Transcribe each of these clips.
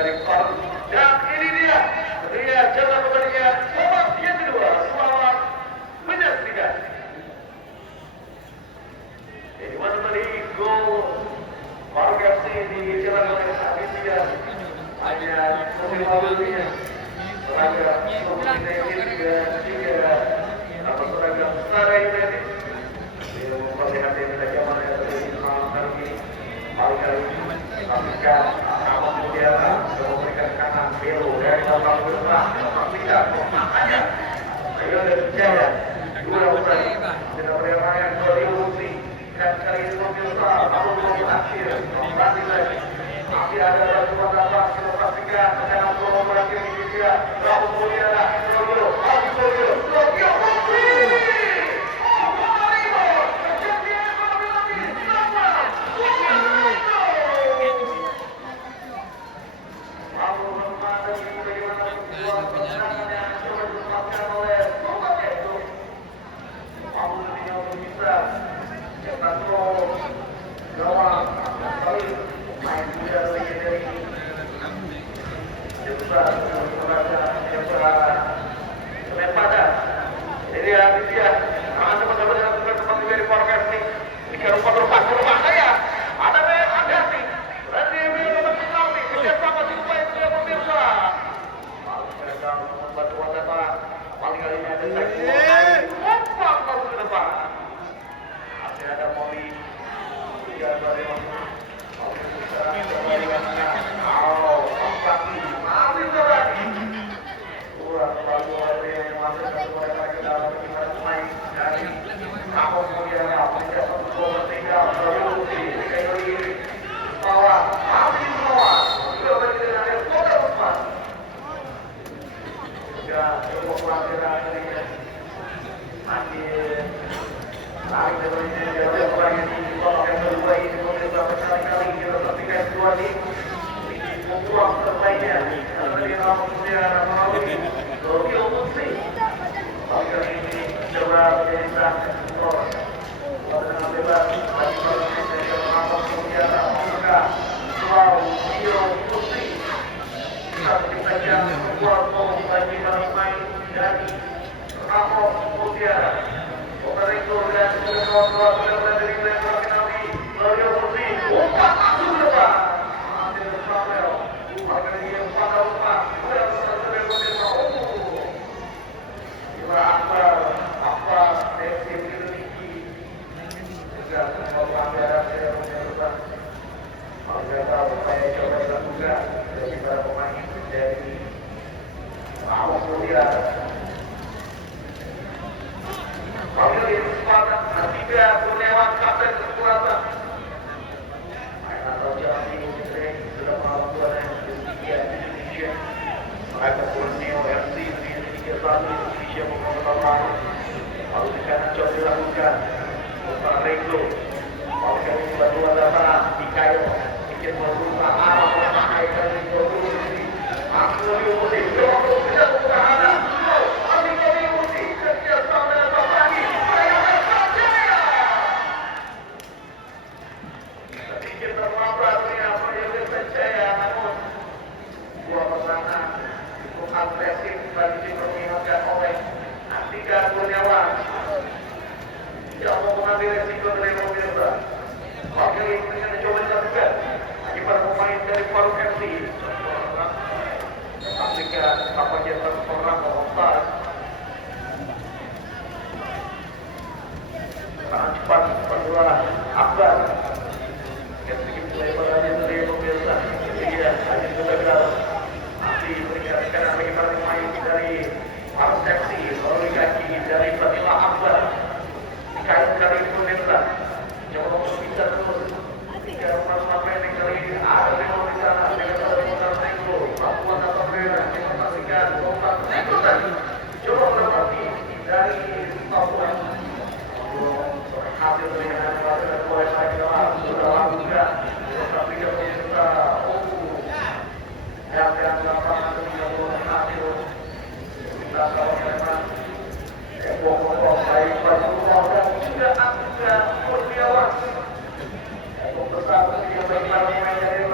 dari Paul. Dan ini dia jasa pertandingan babak yang kedua. Selamat menyaksikan. Ini mana tadi gol Paul FC dicetak oleh Aditya. Hanya mobil mobilnya seragam Sofia United dan juga seragam Stara United. Melihat ini saja mana yang terjadi malam hari ini. Kali ini pastikan kawan Mutiara memberikan kanan belok dari dalam bergerak. Pastikan makanya ayo dari Jaya dua usai tidak berlawanan dua ilusi dan kali ini pemirsa namun mobil akhir masih lagi masih ada dua dapat kita pastikan dengan nomor berarti Indonesia Raul Mutiara Tokyo Tokyo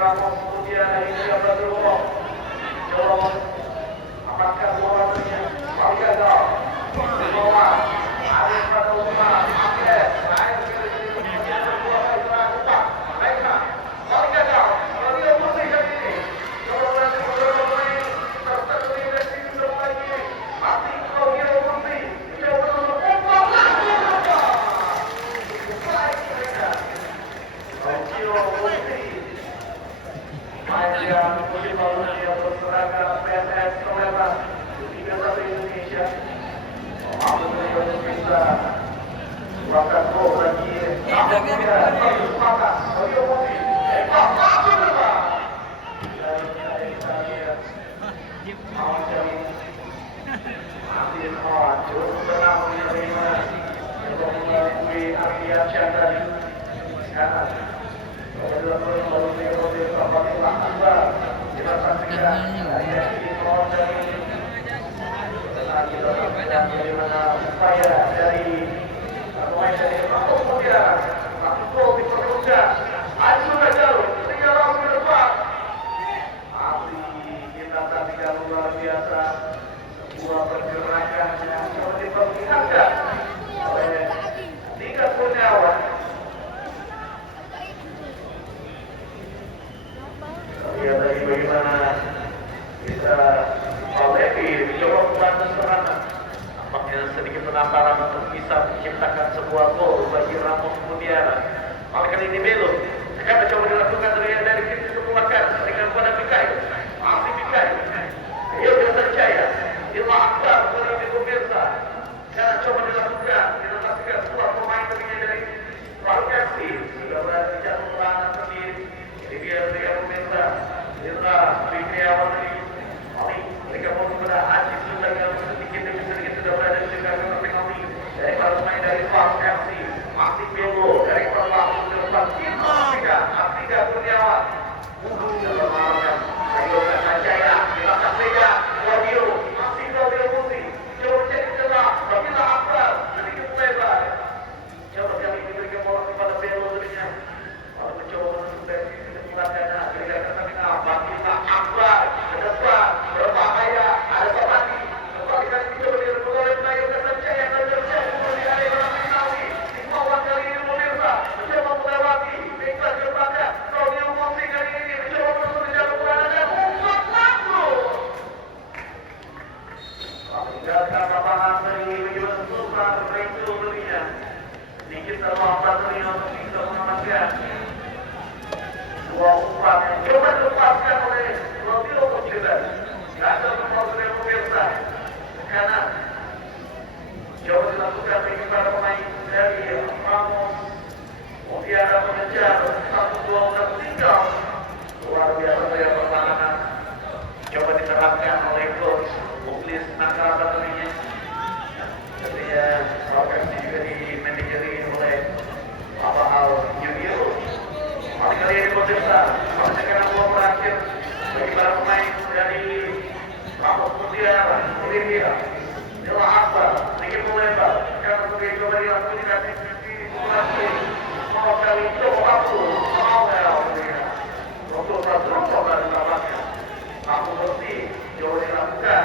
Ramos, kemudian Indonesia Badrullah yang berseragam PSS Selatan Liga 1 Indonesia. Mampu beliau bisa buatkan gol bagi Namun dia terus semangat beliau mobil. Mampu terbang. Dan kita lihat Awan Jamin Ambil Awan cukup tenang menerima untuk mengakui Arya Chandra kanan. Pada dilakukan melalui mobil Kapal Akbar kita saksikan Arya Awan Jamin. Setelah kita saksikan bagaimana upaya dari pemain dari Kampung Mulia gol diperlukan. Ayo sudah jauh, tinggal lawan ke depan. Aksi kita saksikan luar biasa. Sebuah pergerakan yang seperti diperlihatkan oleh Tika Kurniawan. Lihat tadi bagaimana bisa Levi mencoba membantu serangan. Nampaknya sedikit penasaran untuk bisa menciptakan sebuah gol bagi Ramos Mutiara. Malah kali ini belum. Akan mencoba dilakukan dari sisi keluarkan dengan pada Mikael. Masih Mikael. Dia biasa Jaya. Ilma Akbar dari pemirsa. Karena coba dilakukan. Kita saksikan sebuah pemain dari Faruk FC. Sudah berada di jatuh perangan sendiri. Ini dia dengan pemirsa. Ilma Fikriawan dari Ali. Mereka mau kepada Haji sudah dengan sedikit demi sedikit sudah berada di sekitar penalti. Dari para pemain dari Faruk FC. Masih Belo dari perlawanan ke depan. Afrika Kurniawan. Dalam malam Ayo Jaya. Kita saksikan. Wahyu. Masih Wahyu Musi. Coba cek celah. Bila Akbar. Sedikit lebar. Coba kali ini berikan bola kepada Belo dirinya. Lalu mencoba menuju dari sisi sebelah kanan. Berikan ke tengah. Bila Akbar. Ke depan. Berbahaya. Ada Sabati. Kembali kali ini coba direbut oleh Ayo Jaya. Dan terjadi kemudian ada dalam penalti. Di bawah kali ini pemirsa. Mencoba melewati. Baiklah kepada Wahyu Musi kali ini. Mencoba menuju di jalur peradaban. Umpat langsung. Meninggalkan lapangan dari bagaimana Sultan Raisul dirinya. Sedikit terlambat dirinya untuk bisa mengamankan dua umpan yang coba dilepaskan oleh Lotilo Kucidan. Gagal membuat dari pemirsa kanan. Coba dilakukan bagi para pemain dari Ramos Mutiara mengejar 1-2 dan tinggal. Luar biasa saya pertahanan. Coba diterapkan oleh coach Muklis Nakal tentunya. Tentunya Rokas juga dimanajeri oleh Bapak Al Junior. Kali ini pemirsa, sekarang bola berakhir bagi para pemain dari Ramos Mutiara. Ini dia, Nila Akbar, sedikit melebar. Sekarang sebagai coba dilakukan di simulasi. Mau kali coba waktu, awal untuk satu coba dilakukan. Aku bersih, coba dilakukan.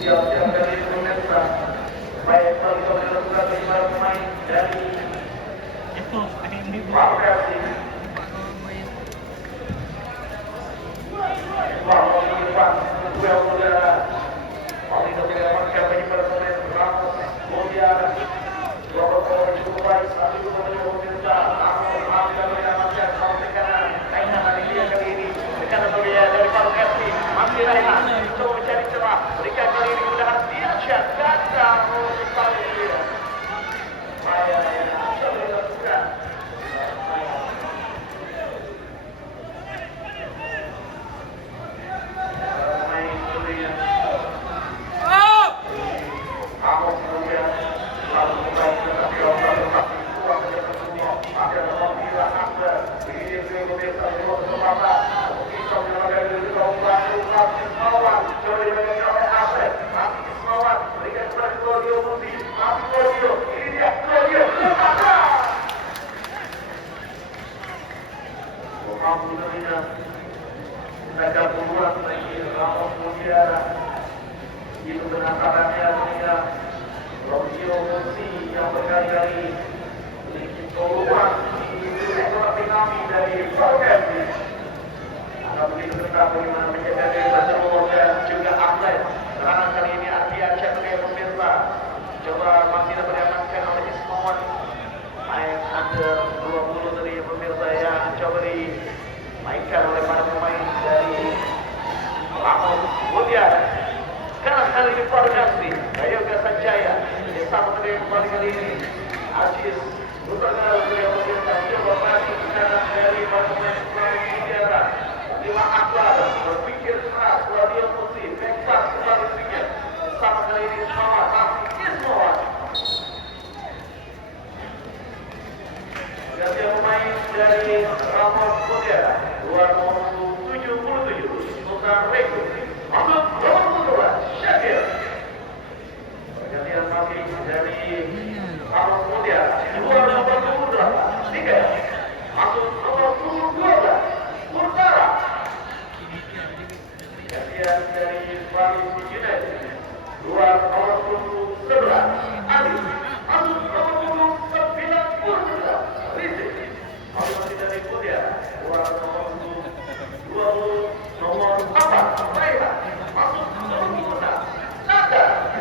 Siap-siap dari pemirsa. Baik, kalau kita dilakukan bagi para pemain dari Faruk FC. Faruk di depan, duel udara. Paling tidak bagi para pemain Ramos Mutiara. Dua pemain cukup baik, tapi itu menjadi pemirsa. Namun, hampir menyelamatkan sampai kanan. Kainan dia kali ini. Dekat dari Faruk FC. Masih Rehan. Coba mencari celah. Berikan kali ini mudahan dia gagal untuk dia. Saya coba dilakukan. Main dulu yang tentunya mereka puluhan lagi Ramos Mulia itu penangkapannya tentunya Romeo Musi yang berkali-kali memiliki peluang di ekonomi kami dari program ini. Akan begitu ketat bagaimana menjaga diri berseluruh dan juga atlet. Serangan kali ini Ardian Syakri pemirsa coba masih dapat diamankan oleh Ismawan main under 20 tadi pemirsa yang coba dimainkan oleh para pemain dari Ramos Mulia. Karena kali ini Fargasi Yoga Sanjaya yang sama tadi kembali kali ini Aziz Utara beliau pemirsa coba masih kanan dari para pemain Mulia. Lima Akbar berpikir keras Radio Musi Texas kembali pikir sama kali ini semua masih Ismawan. Ganti pemain dari Ramos Mulia 277 Sultan Reko masuk nomor 2 Syakir. Pergantian masih dari Ramos Mulia 2 3 masuk nomor 12 Murtala. Gantian dari Bali United 2 nomor 11 Ali masuk nomor 9 Murtala Rizik masih dari Mulia 2 nomor 20 nomor 4 Raihan masuk nomor 5 Nada.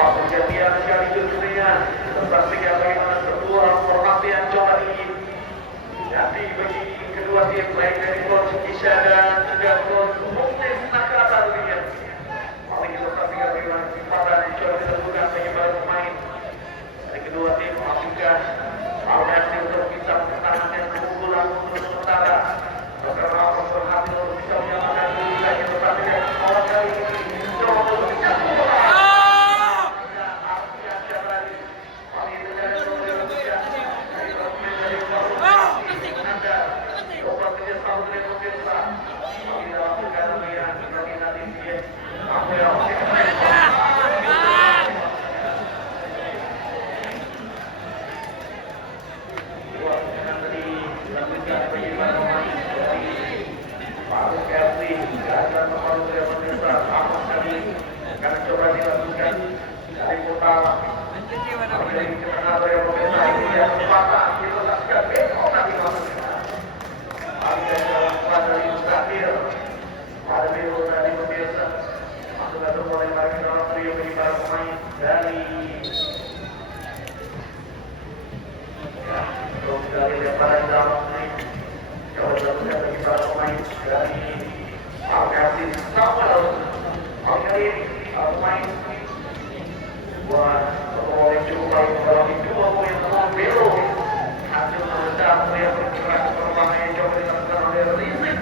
Pergantian sekaligus tentunya saksikan bagaimana sebuah formasi yang coba diganti bagi kedua tim baik dari Coach Isha dan juga Coach Muklis Nakata tentunya. Mari kita saksikan bagaimana kesempatan yang coba ditentukan bagi para pemain dari kedua tim memastikan Fargasi untuk bisa mempertahankan keunggulan untuk sementara. Karena berhasil untuk bisa menyamakan diri lagi pertandingan awal kali ini. Coba untuk bisa dari lemparan dalam ini coba dilakukan bagi para pemain dari Fargasi Samuel. Kali ini pemain buat memperoleh cukup baik membalami 2 poin nomor belo hasil menendang melihat pergerakan perkembangan yang coba dilakukan oleh Rizik.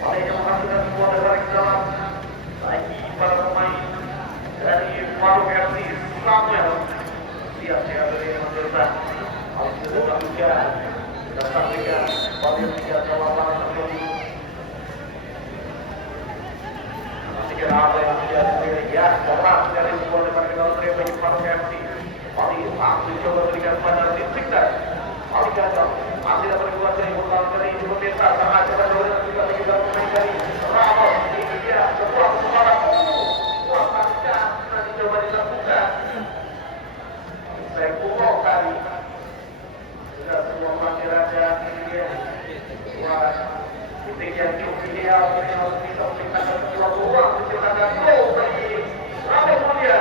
Oleh yang menghasilkan sebuah lebaran ke dalam lagi para pemain dari Fargasi Samuel. Siap dari pemirsa harus kita juga kita sampaikan pada 3 jawaban tersebut. Pastikan apa yang menjadi ya keras dari sebuah lebaran dalam bagi Fargasi. Paling langsung coba berikan pada Rizik dan paling gagal masih dapat dibuat dari bola dari pemirsa sangat cepat juga bagi pemain dari Ramos. Ini dia sebuah kesempatan pasca nanti coba dilakukan. Saya pukul kali sudah semua panggilannya ini dia buat titik yang cukup ideal ini harus bisa menciptakan sebuah peluang menciptakan gol bagi Ramos Mulia.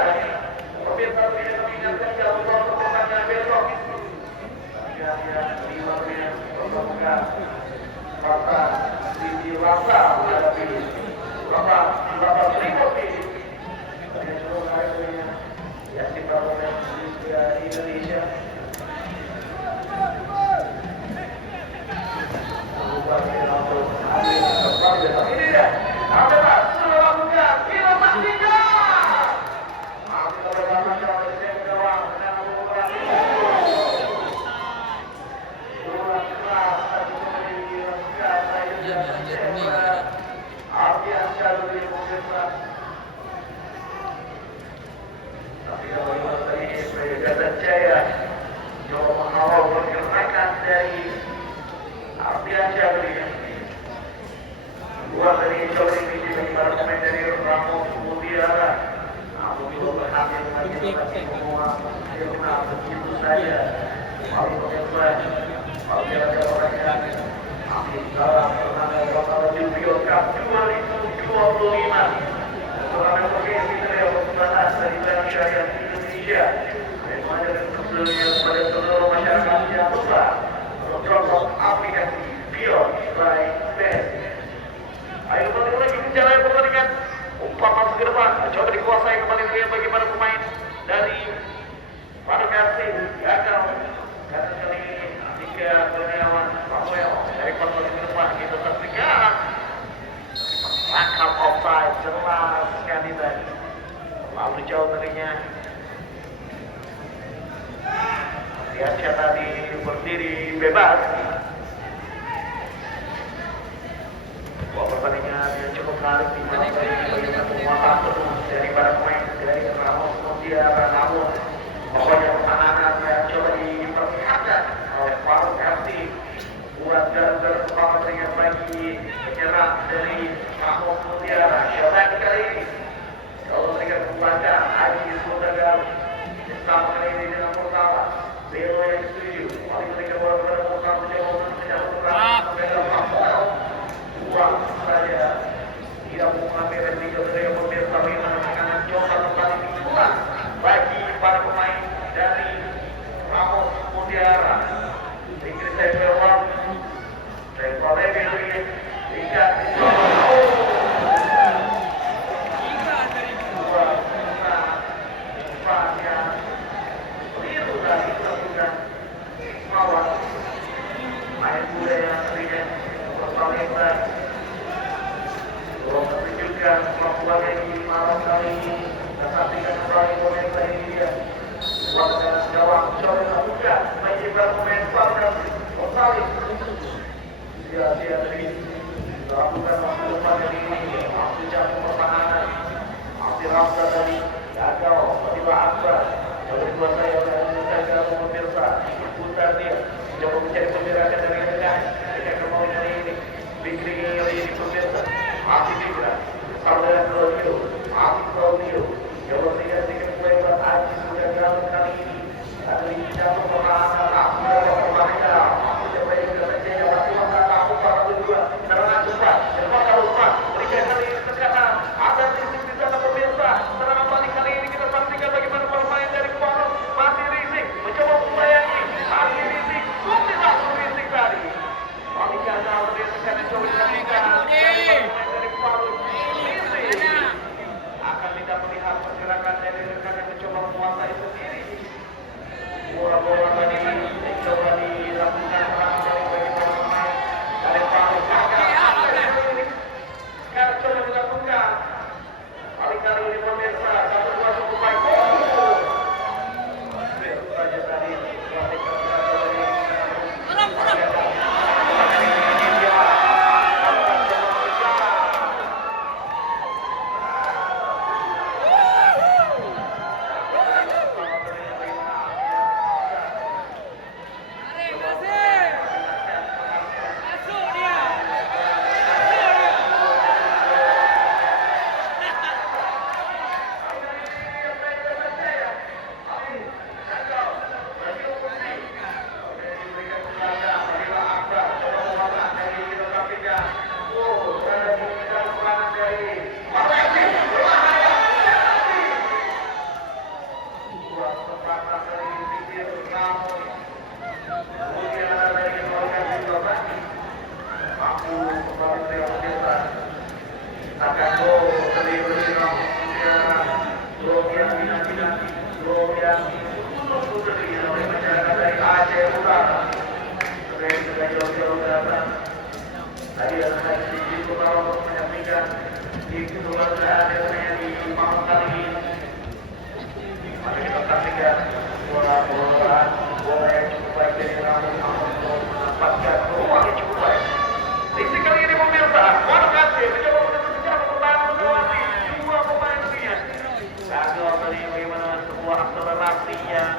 Pemirsa tidak mengingatkan jauh untuk pertandingan besok. Yang 5 menit pertemuan Rasa Sisi Rasa menghadapi Rasa Tripoli. Dengan seluruh karirnya Yasin Baromen Indonesia. Ini dia, adalah seluruh muda kita pastikan. Masih terlalu banyak dari gawang dengan Jaya coba mengawal pergerakan dari Ardiansyah keluar dari coba ini bagi para pemain dari Ramos Mutiara. Namun juga berhasil lagi semua karena begitu saja. Paling pemirsa, paling ada orangnya. Amin dalam pertandingan Bapak Junior Cup 2025. Turnamen provinsi Riau Pertukaran dari Bank Syariah Indonesia. Dan mengajarkan sebelumnya kepada seluruh masyarakat yang besar untuk download aplikasi Beyond by Best. Ayo kembali lagi ke jalan pertandingan. Umpan masuk ke depan, coba dikuasai kembali bagi para pemain dari Padang Kasih. Gagal. Kata kali ini Andika Kurniawan Samuel dari kontrol ke depan kita saksikan. Rangkap offside jelas sekali tadi. Lalu jauh tadinya. Ardiansyah tadi berdiri bebas. Pertandingan yang cukup menarik di mana penguasaan penuh dari para pemain dari Ramos Mutiara. Namun pokoknya pertahanan yang coba diperlihatkan oleh Faruk FC buat garis utama dengan bagi penyerang dari Ramos Mutiara. Siapa kali ini? Kalau mereka membaca Haji Sudagar bersama kali ini dengan Murtala Belo yang setuju. Paling mereka bola kepada Murtala mencoba mencabut Murtala uang saja tidak mengambil resiko dari pemirsa bagaimana tekanan coba kembali dibuka bagi para pemain dari Ramos Mutiara. Inggris saya berlalu dari Korea ini tidak main muda yang sering bersalita belum menunjukkan kemampuannya di malam kali ini dan saksikan kembali boneka ini dia warga gawang coba dilakukan menyebar pemain Faruk Gonzales sia-sia tadi dilakukan waktu depan ini waktu jatuh pertahanan waktu Ramza tadi gagal tiba Akbar coba dikuasai oleh Gagal pemirsa putar dia coba mencari pergerakan dari dekat kemauan dari ini Fikri ini pemirsa masih tidak saudara Claudio masih Claudio coba lihat sedikit lebar Aji sudah dalam kali ini ada di jatuh pertahanan sudah berpertahanan masih coba juga saja masih aku para berdua serangan cepat kalau cepat berikan kali ini tekanan ada di sana pemirsa serangan balik kali ini kita saksikan bagaimana pemain dari Kuarong masih Rizik mencoba membayangi masih Rizik tidak Rizik tadi balik gagal dari tekanan coba dilakukan dari Kuarong Rizik akan tidak melihat pergerakan dari rekan yang mencoba menguasai sendiri bola-bola tadi coba dilakukan serangan dari bagi pemain dari Kuarong gagal sekarang coba dilakukan kali ini pemirsa satu dua cukup baik baru saja tadi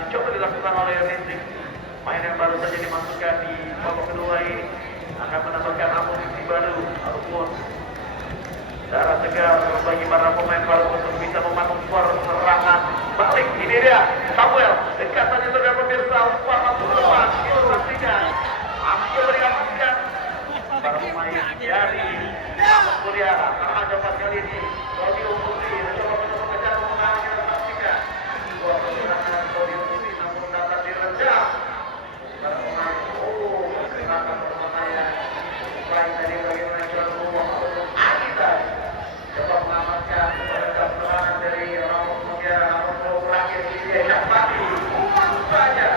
coba dilakukan oleh Rintik. Main yang baru saja dimasukkan di babak kedua ini akan menambahkan amunisi baru ataupun darah segar bagi para pemain baru untuk bisa memanuver serangan balik. Ini dia Samuel, dekatannya terhadap pemirsa, umpan langsung lepas, itu saksikan hampir diamankan para pemain dari Mutiara. Karena dapat kali ini Claudio Putri mencoba untuk mengejar kemenangan, kita saksikan dua pergerakan Claudio Putri namun dapat direndam para pemain. Pergerakan permainan baik dari bagaimana jalan ruang ataupun Anita coba mengamankan pergerakan serangan dari Ramos Mutiara. Namun berakhir di dia Syafati umpan saja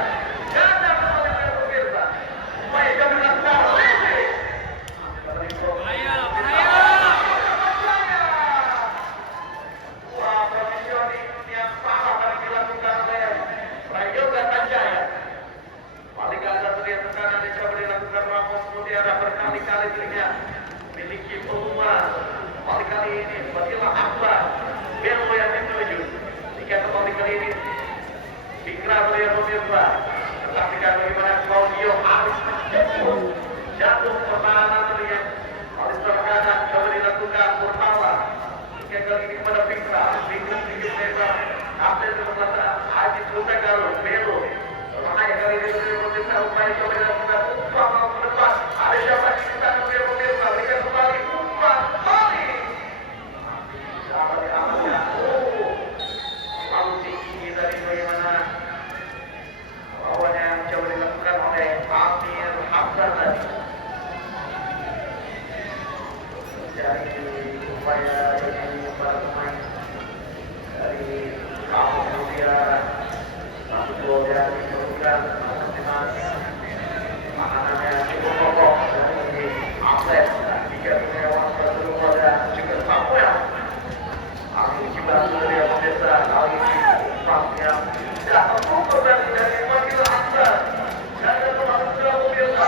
ganda kepada pemirsa supaya jangan lakukan berkali-kali dirinya memiliki peluang. Kali ini sepertilah Akbar Belo yang dituju. Jika kembali kali ini Fikra melihat pemirsa, tetapi bagaimana Claudio harus jatuh pertahanan terlihat harus terkadang coba dilakukan Purnama. Jika kali ini kepada Fikra sedikit lebar update kesempatan Haji Sultan Garut Belo. Makanya kali ini pemirsa upaya coba dilakukan umpan ke depan. Ada siapa di kita kemudian pemirsa berikan kembali umpan kembali. Dapat diamankan. Lalu tinggi dari bagaimana lawan yang coba dilakukan oleh Amir Hamzah tadi. Dari upaya dari para pemain dari Kampung Mutiara. Satu gol yang diperlukan masing-masing. Makanannya cukup kokoh dari atlet tiga Gunawan Badrul dan juga Samuel. Akhir juga dari pemirsa kali ini umpan yang tidak tertutup dari wakil Hamzah dan termasuk juga pemirsa.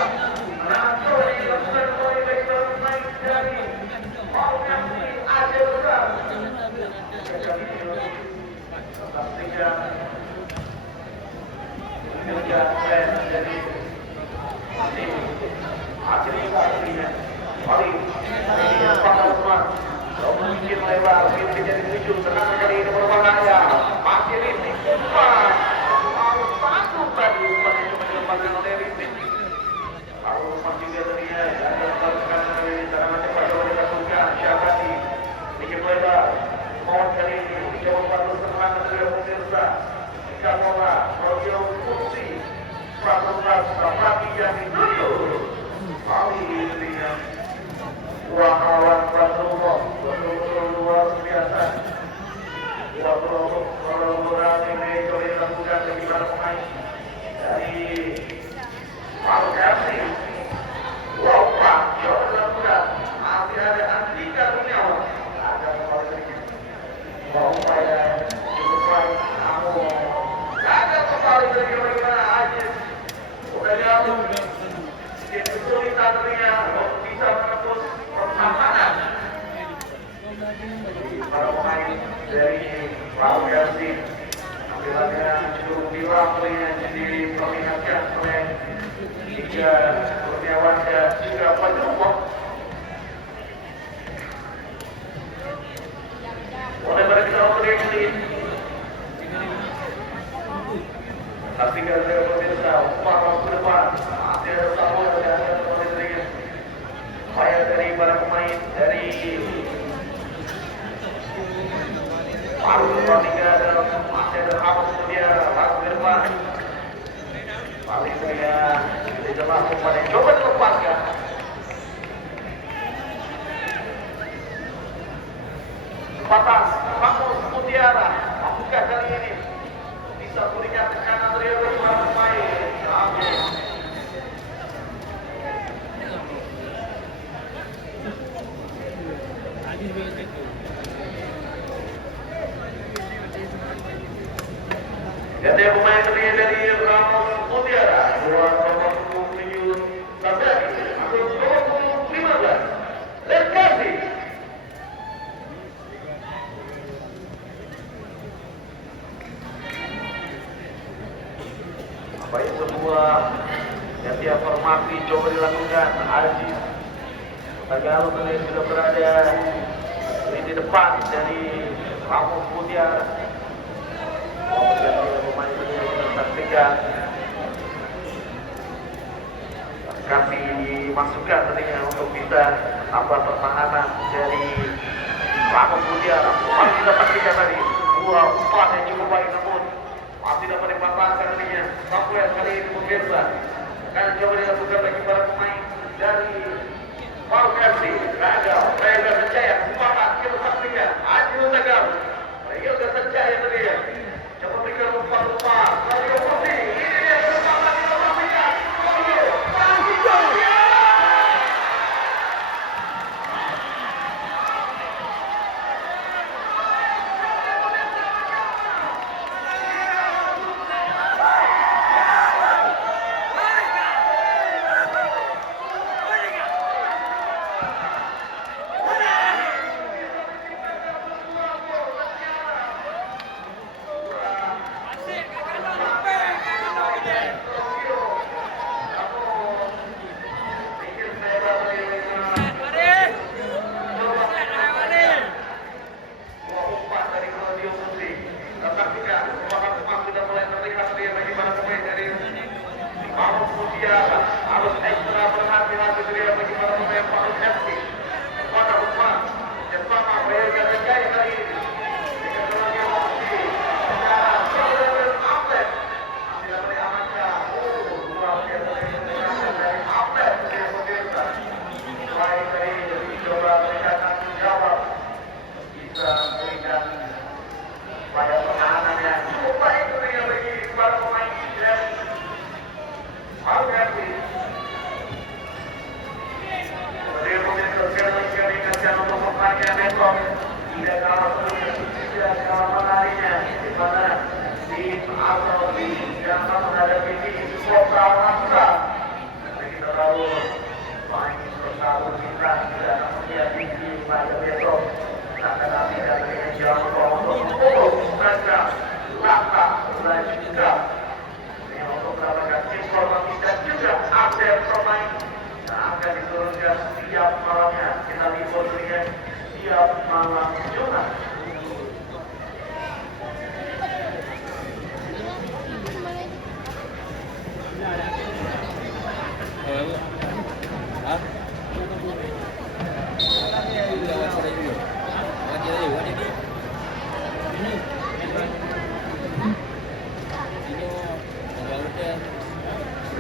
Langsung dilakukan oleh baik pemain dari Mau yang ada besar. Kali ini tetap tiga jadi hasilnya kali ini pada teman mungkin lebar mungkin menjadi tujuh tenang kali ini berbahaya masih Rintik umpan lalu satu tadi umpan yang cuma dilepaskan oleh Rintik lalu umpan juga tadi ya dan dilepaskan dari serangan cepat coba dilakukan Syafati sedikit lebar mohon kali ini coba bantu serangan dari pemirsa Kamola Claudio Putri Pramuka Sapati yang dituju kali ini lawan Pramuka betul-betul luar biasa. Betul-betul ini coba dilakukan bagi para pemain dari Alkasi. Wah, coba dilakukan masih ada Andika Kurniawan ada kembali lagi upaya cukup baik namun ada kembali dari bagaimana Aziz udah jauh kesulitan terlihat untuk bisa menembus pertahanan para pemain dari Alkasi. Tampilannya cukup dilampui yang diperlihatkan oleh tiga Kurniawan dan juga Padrumo. Oleh pada kita operasi tapi kalau pemirsa umpan ke depan masih ada Samuel dan ada pemirsa upaya dari para pemain dari Paru Pertiga dan masih ada Ramos Mutiara lalu ke depan paling dia jelas umpan yang coba dilepaskan. Batas Ramos Mutiara apakah kali ini bisa berikan tekanan dari para pemain. Jadi pemain terdiri dari Ramos Mutiara 27 Sabdari atau 2015 Lekasi. Baik sebuah ganti formasi coba dilakukan. Aziz Tagalu tadi sudah berada di depan dari Ramos Mutiara. Pemain ini kita saksikan. Kami dimasukkan tadinya untuk bisa pertahanan dari Ramos Mutiara. Mari kita saksikan tadi dua umpan yang cukup baik, namun masih dapat dimanfaatkan tadinya. Sampai kali ini pemirsa akan coba dilakukan bagi para pemain dari Paruk FC. Gagal, Reza Sancaya, umpan kita saksikan. Adil Tagalu, Reza Sancaya tadinya. Coba berikan umpan-umpan. Lalu Yokosi, ini dia kesempatan kita saksikan. Harus ekstra berhati-hati bagi para pemain Paruk FC. Pada Usman yang sama Reza Sancaya kali ini dengan jalannya opsi secara berlebihan outlet tidak boleh amankan. Luar biasa dari outlet dari pemirsa. Selain dari coba berikan tanggung jawab, bisa berikan pada pertahanan yang cukup baik bagi para pemain dari Paruk FC. Tidak kalah menariknya di mana di atau di jangan menghadapi di kota Langsa. Kita tahu main bertahun kita tidak akan menjadi di pada besok. Akan nanti dari jalan untuk mereka Langsa dan juga untuk mendapatkan informasi dan juga update pemain yang akan diturunkan setiap malamnya. Kita libur dengan tiap malam Jumat.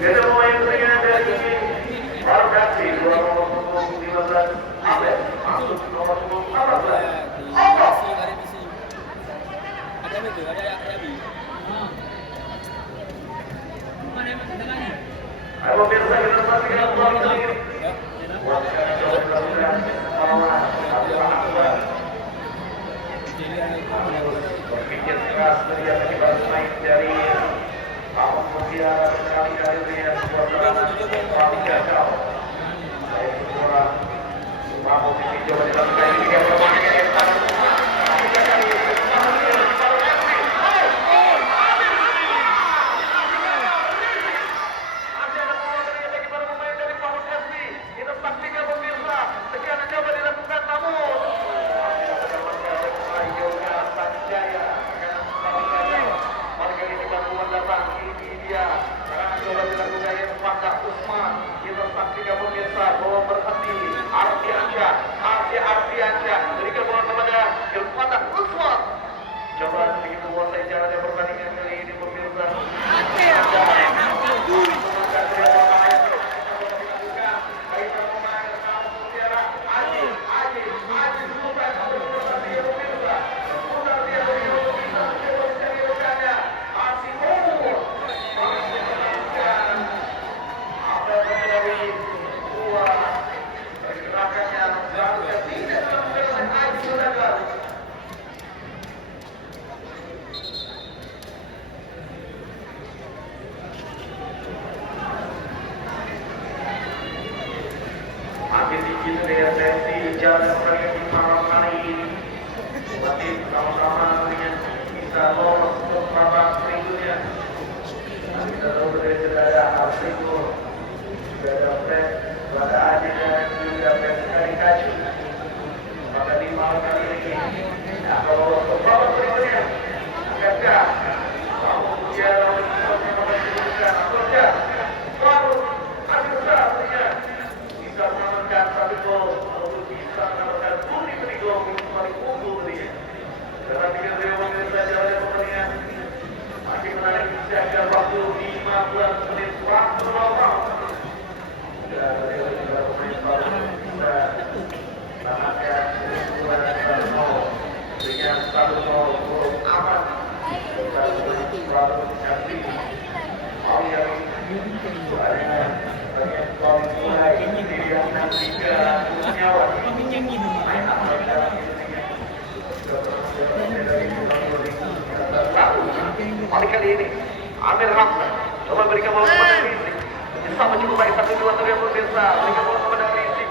Kita mulai dengan dari Paruk FC 2015 Abel masuk nomor 14. Ayo pemirsa kita saksikan bola ini. Bola coba dilakukan melawan Abdullah. Berpikir keras melihat akibat main dari Ramos Mutiara berkali-kali melihat sebuah serangan paling gagal. Baik bola Ramos ini coba dilakukan ini dia permainan yang sangat kuat. Tiga kali Usman, kita saksikan pemirsa bahwa berhenti Arfiansyah berikan bola kepada Irfan Usman. Coba sedikit menguasai jalannya pertandingan kali ini pemirsa. Jalan pertandingan di malam hari ini masih sama-sama dengan bisa lolos untuk babak berikutnya. Kita tahu kemudian sudah ada Afriko, sudah ada Fred, sudah ada Adi dan juga Fred Karikacu. Maka di malam kali ini, kalau babak berikutnya, akankah dia menunjukkan kerja baru Adil Sahrinya bisa menambahkan satu gol untuk bisa menambahkan bukti gol paling unggul dia. Tetapi beliau memirsa jalannya pertandingan masih menarik jaga waktu 15 menit waktu normal. Dan beliau juga pemain baru bisa menahan keunggulan 1-0 dengan 1-0 aman. Dan selalu cantik. Mau yang bagian gol mulai dilihat nanti ke nyawa. Main apa dalam kali kali ini Amir Hamzah coba berikan bola kepada Rizky. Sama cukup baik 1-2 terlihat pemirsa. Berikan bola kepada Rizky.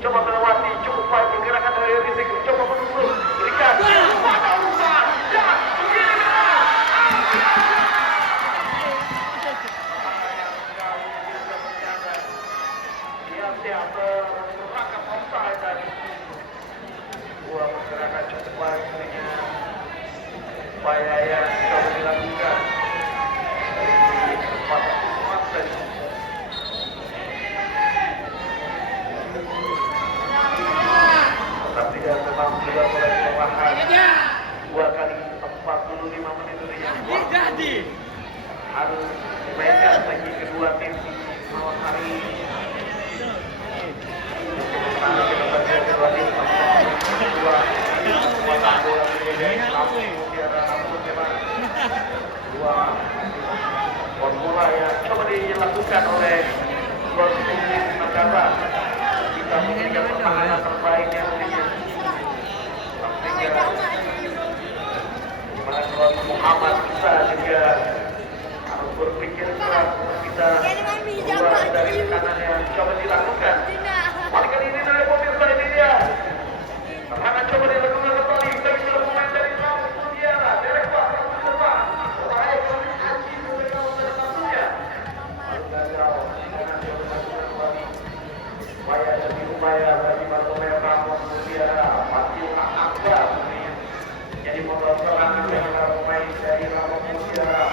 Coba melewati cukup baik pergerakan dari Rizky. Coba menusuk. Berikan pada Umar dan siap merangkap offside tadi. Dua pergerakan cukup baik dengan upaya yang coba dilakukan dari tempat tadi. Tetapi dia memang sudah mulai kelelahan. 2 kali 45 menit itu yang harus dimainkan bagi kedua tim malam hari ini. Dua formula yang coba dilakukan oleh Gol Makassar kita memberikan pertahanan terbaik yang mungkin. Gol Muhammad kita juga harus berpikir keras untuk kita keluar dari tekanan yang coba dilakukan. Kali kali ini dari pemirsa ini dia. Serangan coba dilakukan kembali bagi seluruh pemain dari Lampung Mutiara. Derek Pak yang berdepan. Bahaya kali Haji memberikan salah satunya. Lalu gagal. Dengan dia melakukan kembali. Upaya demi upaya bagi pemain Lampung Mutiara. Pasti Akbar jadi modal serangan dengan para pemain dari Lampung Mutiara.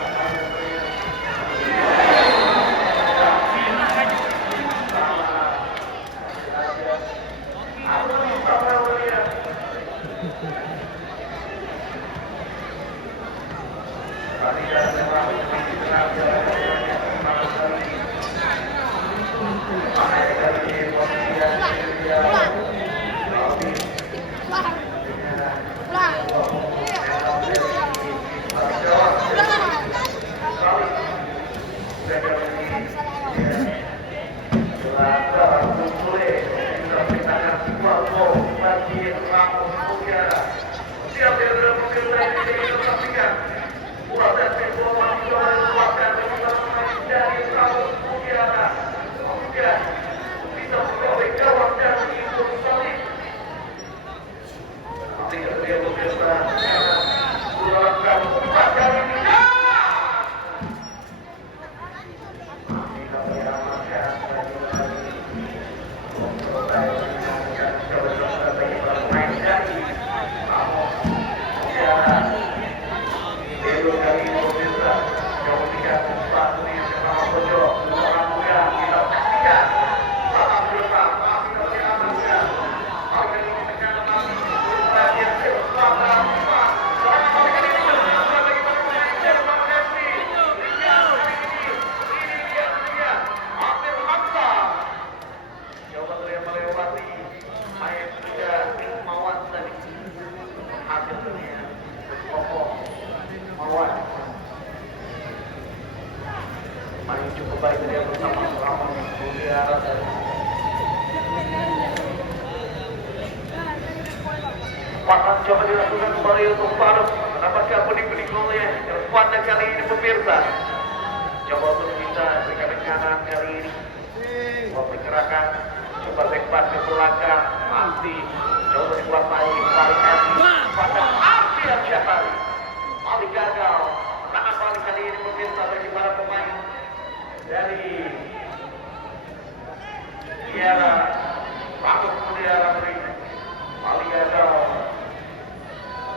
Cukup baik dia bersama Lampung Mutiara dan Pakan coba dilakukan kembali untuk Faruk mendapatkan benih-benih golnya yang pada kali ini pemirsa. Coba untuk bisa berikan kanan kali ini. Coba pergerakan, coba backpass ke belakang, masih coba dikuasai tarik Adi pada Arfian Syahari. Paling gagal, menangan paling kali ini pemirsa bagi para pemain dari Tiara Patung Mutiara Beri paling gagal.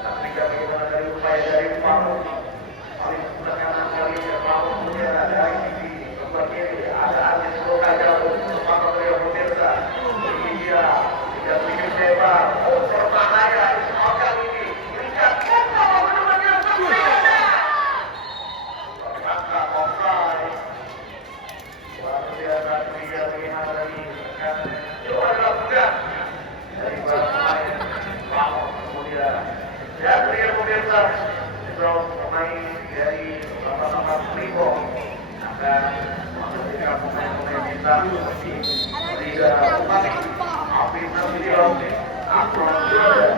Tapi bagaimana dari upaya dari Patung paling tekanan kali Patung Mutiara dari sisi sebelah kiri ada Aziz Boka jauh Patung Mutiara pemirsa. Ini dia tidak bikin lebar. Oh berbahaya Ismail kali ini berikan kakak offside. Luar biasa dia melihat dari coba dilakukan dari pemain Patung kemudian dan dia pemirsa Israel pemain dari nama-nama Pribo akan memberikan pemain-pemain bintang seperti Liga Umani, Api Nasution, Akron Jordan,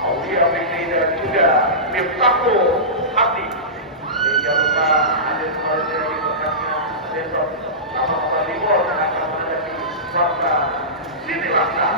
Aulia Fikri dan juga Miftahul Hati. Jangan lupa ada kembali dari bekasnya besok nama-nama Timur akan menghadapi Bangka Siti Laksa.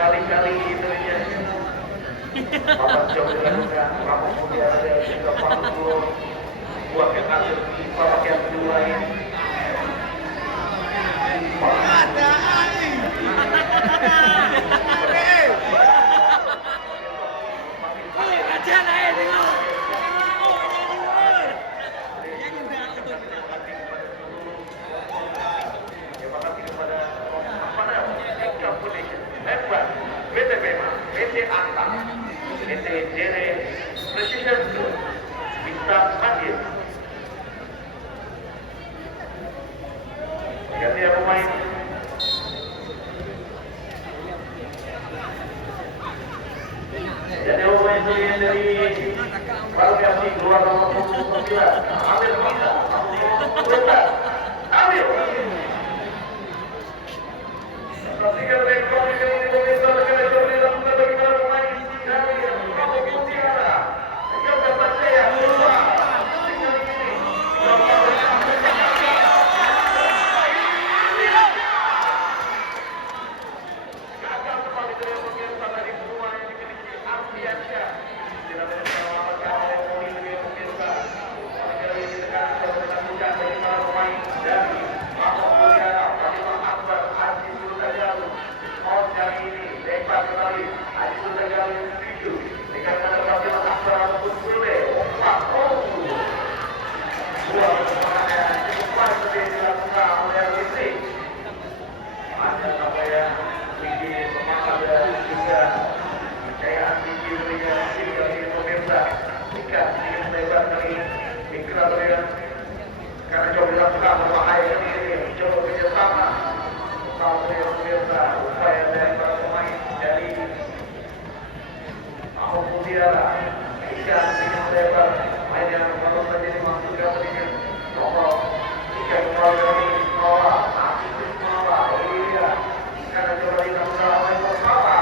Kali-kali itu ya. Bapak jauh dilakukan, Patung Mutiara dan juga Patung buat yang hasil di babak yang kedua ini. Jadi pemain dari Valgasi keluar nomor 29 ambil masa ambil Saksikan rekor ini pemirsa negara coba dilakukan bagi para pemain dari Kampung Mutiara. Yoga Pasaya keluar. Tinggal ini. Gagal kembali dari pemirsa dari peluang yang dimiliki Ardiansyah. Tidak ada menyelamatkan oleh poin dari pemirsa. Kali ini tekanan yang mudah dari para pemain dari Kampung Mutiara. Fatimah Akbar, Haji Surutajalu. Out kali ini, lebar kembali. Haji Surutajalu yang tuju. Dikatakan Fatimah Akbar ataupun Sule. Dua pertemuan yang cukup baik seperti dilakukan oleh RBC. Ada apa yang tinggi semangat dan juga kekayaan tinggi berikan tinggal di pemirsa. Jika ingin melebar kali ini, Ikra berikan karena coba dilakukan berbahaya ini, coba kerjasama bersama dengan pemirsa, upaya dari para pemain dari Kampung Mutiara. Jika ingin melebar, hanya baru saja dimasukkan dengan nomor 3 kembali dari Nora, Asis Nora, ini dia. Karena coba dilakukan oleh bersama,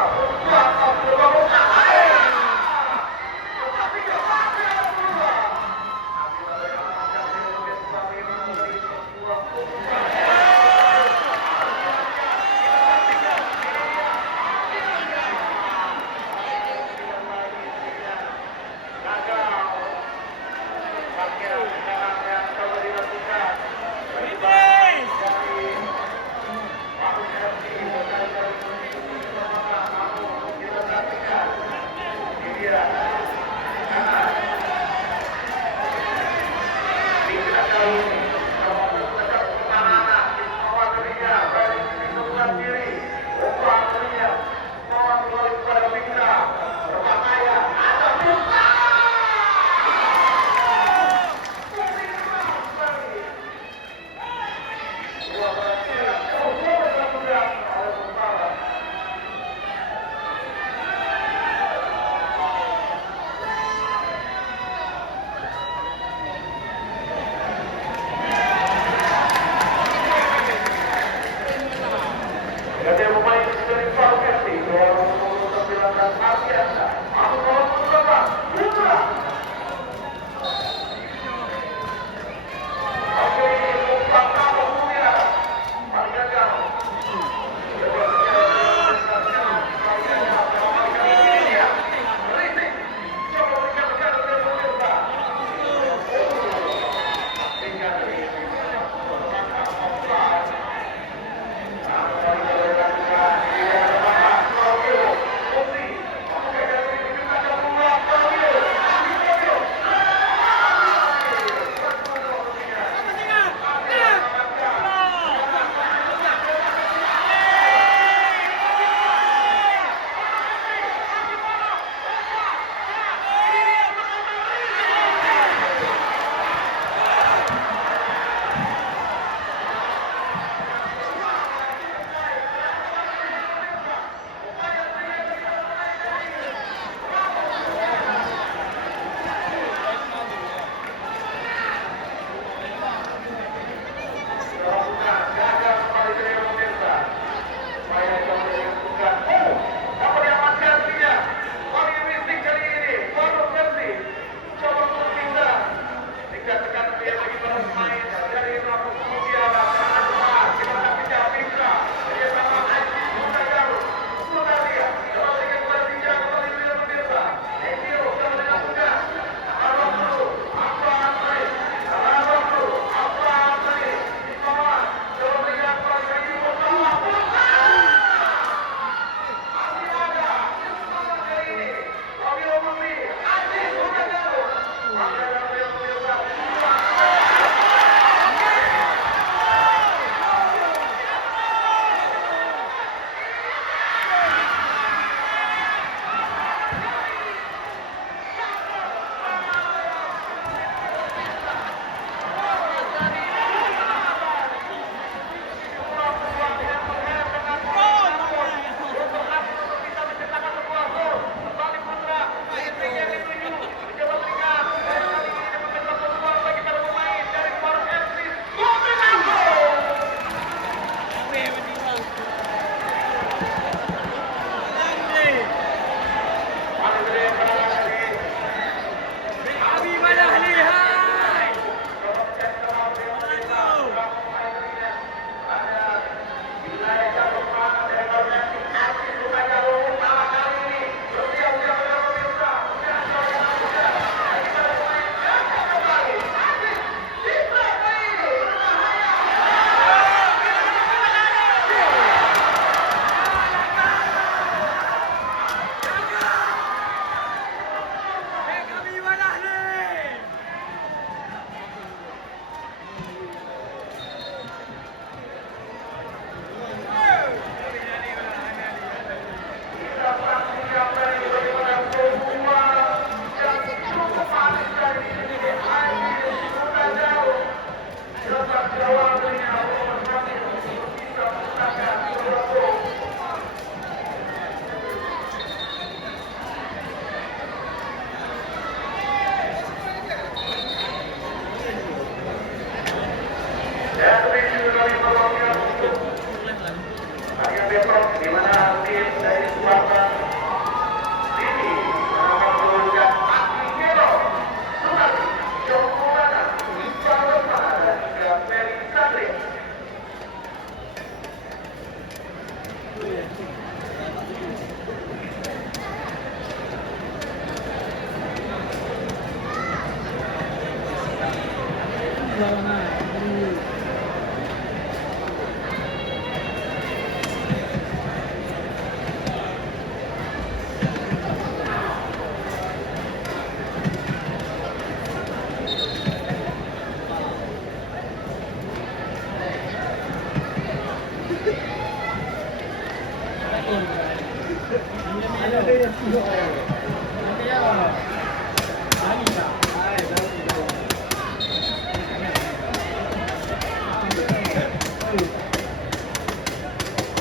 besok di mana tim dari Sumatera ini akan menurunkan Aki Gero, Sunari, Joko Mana, Iqbal Roma, dan juga Ferry Sandri.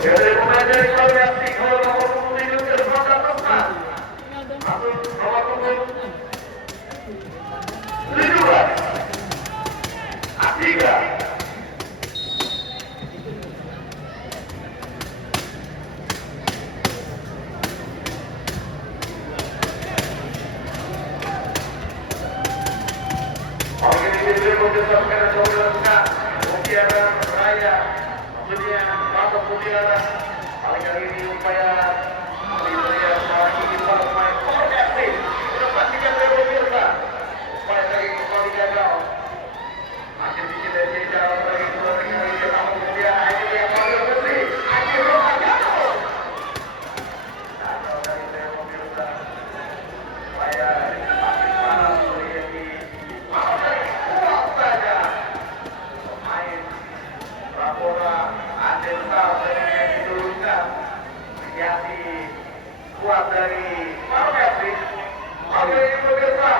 Dari pemain dari Sulawesi, gol nomor 27 Irfan Rosman, masuk nomor punggung 17, Atika. Organisasi menjatuhkan Jawa Mutiara Raya, maksudnya Batok Mutiara. Kali kali ini upaya Mutiara lagi di pemain Polisi menempatkan Rebo Mirza. Upaya dari kembali gagal. Masih bikin dari jalan lagi keluar dari kamu kemudian ini yang paling penting. Akhir Roma gagal. Gagal dari Rebo Mirza. Upaya makin parah melihat di Rapora Adenta yang diturunkan menjadi kuat dari Marquez. Oke, pemirsa.